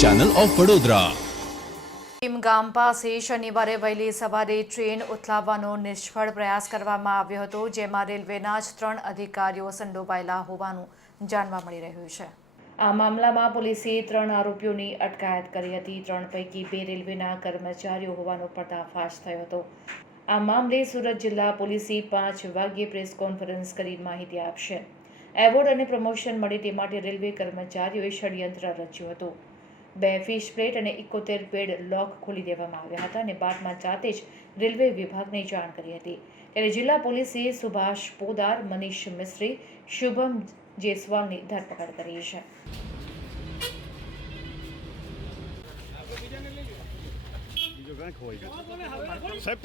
Channel of Vadodara ગામ પાસે શનિવારે વહેલી સવારે ટ્રેન ઉથલાવવાનો નિષ્ફળ પ્રયાસ કરવામાં આવ્યો હતો જેમાં રેલવેના જ ત્રણ અધિકારીઓ સંડોવાયેલા હોવાનું જાણવા મળી રહ્યું છે. આ મામલામાં પોલીસે ત્રણ આરોપીઓની અટકાયત કરી હતી. ત્રણ પૈકી બે રેલવેના કર્મચારીઓ હોવાનો પર્દાફાશ થયો હતો. આ મામલે સુરત જિલ્લા પોલીસે પાંચ વાગ્યે પ્રેસ કોન્ફરન્સ કરી માહિતી આપશે. એવોર્ડ અને પ્રમોશન મળે તે માટે રેલવે કર્મચારીઓએ ષડયંત્ર રચ્યું હતું. બે ફિશ પ્લેટ અને ઇકોતેર પેડ લોક ખોલી દેવામાં આવ્યા હતા અને બાદમાં જાતે જ રેલવે વિભાગને જાણ કરી હતી. ત્યારે જિલ્લા પોલીસે સુભાષ પોદાર, મનીષ મિસ્ત્રી, શુભમ જેસવાલની ધરપકડ કરી છે. સાહેબ